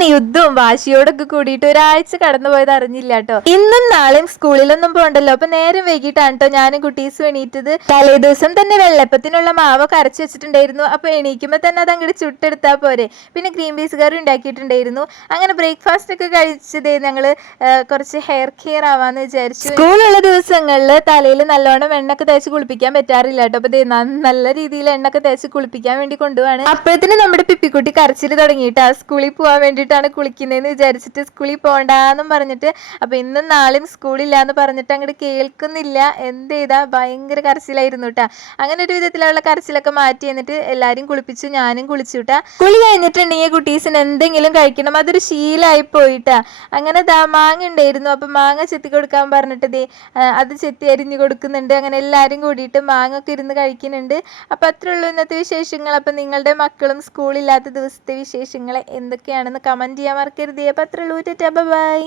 അങ്ങനെ യുദ്ധവും വാശിയോടൊക്കെ കൂടിയിട്ട് ഒരാഴ്ച കടന്നുപോയത് അറിഞ്ഞില്ല കേട്ടോ. ഇന്നും നാളെയും സ്കൂളിലൊന്നും പോകണ്ടല്ലോ, അപ്പൊ നേരം വൈകിട്ടാണ് കേട്ടോ ഞാനും കുട്ടീസും എണീറ്റത്. തലേ ദിവസം തന്നെ വെള്ളപ്പത്തിനുള്ള മാവൊക്കെ അരച്ചു വെച്ചിട്ടുണ്ടായിരുന്നു. അപ്പൊ എണീക്കുമ്പോ തന്നെ അത് അങ്ങോട്ട് ചുട്ടെടുത്താൽ പോരെ. പിന്നെ ഗ്രീൻ പീസ് കറി ഉണ്ടാക്കിയിട്ടുണ്ടായിരുന്നു. അങ്ങനെ ബ്രേക്ക്ഫാസ്റ്റ് ഒക്കെ കഴിച്ചതേ ഞങ്ങള് കുറച്ച് ഹെയർ കെയർ ആവാന്ന് വിചാരിച്ചു. സ്കൂളുള്ള ദിവസങ്ങളിൽ തലയിൽ നല്ലോണം എണ്ണൊക്കെ തേച്ച് കുളിപ്പിക്കാൻ പറ്റാറില്ല കേട്ടോ. അപ്പൊ നല്ല രീതിയിൽ എണ്ണൊക്കെ തേച്ച് കുളിപ്പിക്കാൻ വേണ്ടി കൊണ്ടുപോവാണ്. അപ്പോഴത്തേന് നമ്മുടെ പിപ്പിക്കുട്ടി കരച്ചിൽ തുടങ്ങിയിട്ട് സ്കൂളിൽ പോകാൻ വേണ്ടിയിട്ടാണ് കുളിക്കുന്നതെന്ന് വിചാരിച്ചിട്ട് സ്കൂളിൽ പോകണ്ടെന്നും പറഞ്ഞിട്ട്, അപ്പൊ ഇന്നും നാളെയും സ്കൂളില്ലാന്ന് പറഞ്ഞിട്ട് അങ്ങോട്ട് കേൾക്കുന്നില്ല. എന്ത് ചെയ്താ ഭയങ്കര കരച്ചിലായിരുന്നു കേട്ടാ. അങ്ങനെ ഒരു വിധത്തിലുള്ള കരച്ചിലൊക്കെ മാറ്റി എന്നിട്ട് എല്ലാരും കുളിപ്പിച്ചു, ഞാനും കുളിച്ചു കേട്ടാ. കുളി കഴിഞ്ഞിട്ടുണ്ടെങ്കിൽ കുട്ടീസിന് എന്തെങ്കിലും കഴിക്കണം, അതൊരു ശീലമായി പോയിട്ടാ. അങ്ങനെ മാങ്ങ ഉണ്ടായിരുന്നു, അപ്പൊ മാങ്ങ ചെത്തി കൊടുക്കാൻ പറഞ്ഞിട്ട് അത് ചെത്തി അരിഞ്ഞു കൊടുക്കുന്നുണ്ട്. അങ്ങനെ എല്ലാരും കൂടിയിട്ട് മാങ്ങ ഒക്കെ ഇരുന്ന് കഴിക്കുന്നുണ്ട്. അപ്പൊ അത്രേ ഉള്ളൂ ഇന്നത്തെ വിശേഷങ്ങൾ. അപ്പൊ നിങ്ങളുടെ മക്കളും സ്കൂളില്ലാത്ത ദിവസത്തെ വിശേഷങ്ങൾ എന്തൊക്കെയാണെന്ന് കമന്റ് ചെയ്യാൻ മറക്കരുത്. അപ്പൊ അത്രേ ഉള്ളൂ. ബൈ.